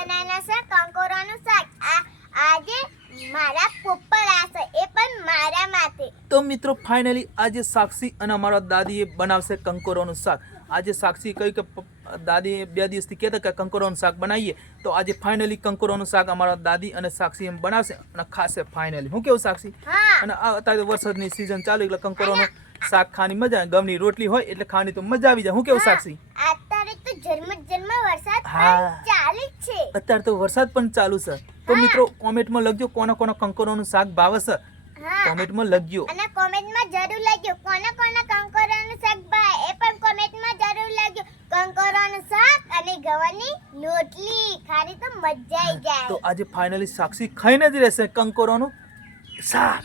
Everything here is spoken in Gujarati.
બનાવવાના છે કંકોરાનું શાક. આજે મારા પોપડા છે એ પણ મારા માટે. તો મિત્રો ફાઇનલી આજે સાક્ષી અને અમારા દાદીએ બનાવશે કંકોરોનું શાક. આજે સાક્ષી કહ્યું કે દાદી 2 દિવસથી કહેતા કે કંકોરોનું શાક બનાવીએ, તો આજે ફાઇનલી કંકોરોનું શાક અમારા દાદી અને સાક્ષી એમ બનાવશે અને ખાશે ફાઇનલી. હું કેવું સાક્ષી? હા. અને અત્યારે વરસાદની સિઝન ચાલુ એટલે કંકોરોનું શાક ખાવાની મજા આવે. ગમની રોટલી હોય એટલે ખાવાની તો મજા આવી જાય. હું કેવું સાક્ષી? અત્યારે તો ઝરમર વરસાદ હા. પણ ચાલુ જ છે. અત્યારે તો વરસાદ પણ ચાલુ છે. તો મિત્રો કોમેન્ટમાં લખજો કોના કંકોરોનું શાક ભાવે છે. કોમેન્ટમાં લખજો અને કોમેન્ટમાં જરૂર લખજો કોના કંકોરાનું શાક ભાવે એ પણ કોમેન્ટમાં જરૂર લખજો. કંકોરાનું શાક અને ગવાની રોટલી ખારી તો મજા આવી જાય. તો આજે ફાઇનલી સાક્ષી ખાઈને જ રહેશે કંકોરોનું શાક.